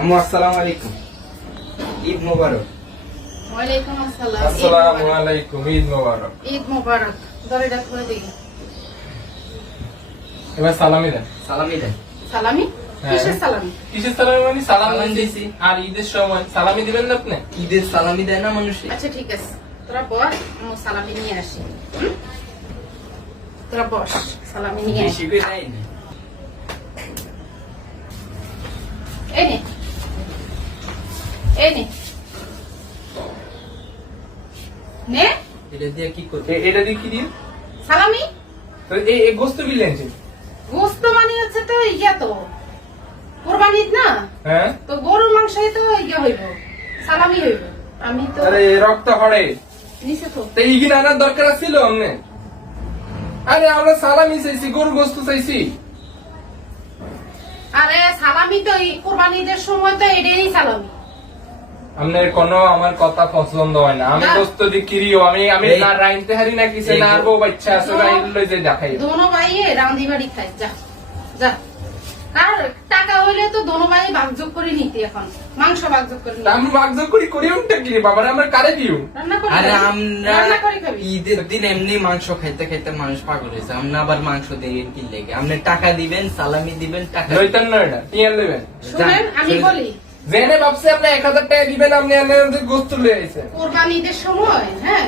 আম্মু আসসালামু আলাইকুম, ঈদ মোবারক। ওয়ালাইকুম আসসালাম। আসসালামু আলাইকুম, ঈদ মোবারক। ঈদ মোবারক। দরজা খুলে দিই। এবার সালামি দেন। সালামি দেন। সালামি? হ্যাঁ। কিসের সালামি? কিসের সালামি মানে? সালাম সালাম দিছি। দিছি। আর ঈদের সময় সালামি দিবেন না আপনি? ঈদের সালামি দেয় না মানুষে? আচ্ছা ঠিক আছে, তোরা বস, আমি সালামি নিয়ে আসি। হুম? তোরা বস, সালামি নিয়ে আসি। বেশি করে দেয় না। এই নে, এই নে, নে এটা দিয়ে কি করবে? এটা দিয়ে কি দিন? সালামি। তো এই গোস্ত বিলেন গোস্ত মানে হচ্ছে তো ইয়া তো কোরবানি ঈদ না, হ্যাঁ? তো গরুর মাংসই তো ইয়া হইব, সালামি হইব। আমি তো আরে রক্ত হড়ে নিচে তো তো ইগিন আনার দরকার ছিল আমনে? আরে আমরা সালামি চাইছি, গরু গোস্ত চাইছি। আরে সালামি তো এই কোরবানি ঈদের সময় তো এটাই সালামি। আপনার কোনো আমার কথা পছন্দ হয় না। আমি না। গোস্ত দি কিরিও আমি আমি এই- না রাইনতে হারি না কিছু না, আর বউ বাচ্চা আছে রাইন লই যাই দেখাই। দোনো ভাইয়ে রাঁধি বাড়ি খায়, যা যা। আর টাকা হইলে তো দোনো ভাই ভাগযোগ করে নিতে, এখন মাংস ভাগযোগ করে নিতে। আমরা ভাগযোগ করি করি উনটা কি বাবা, আমরা কারে দিও? রান্না করে আরে খাবি? আমরা রান্না করে খাবি? ঈদের দিন এমনি মাংস খাইতে খাইতে মানুষ পাগল হয়েছে, আমরা আবার মাংস দিয়ে কি লেগে? আপনি টাকা দিবেন, সালামি দিবেন, টাকা লইতেন না এটা টিয়ার নেবেন। শুনেন আমি যান। বলি, জেনে ভাবছে আপনি 1000 টাকা দিবেন, আপনি আমাদের গোস্ত লয়ে আইছেন। কোরবানি ঈদের সময় হ্যাঁ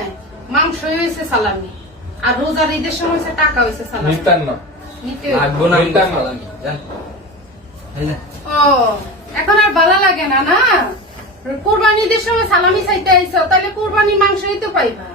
মাংস হয়েছে সালামি, আর রোজার ঈদের সময় হয়েছে টাকা হয়েছে সালামি। নিতেন না। নিতে হইবে। লাগবো না লইতাম না। সালামি, যান। এই যে, ও এখন আর ভালো লাগে না না? কোরবানি ঈদের সময় সালামি চাইতে আইছো, তাহলে কোরবানি মাংসই তো পাইবা।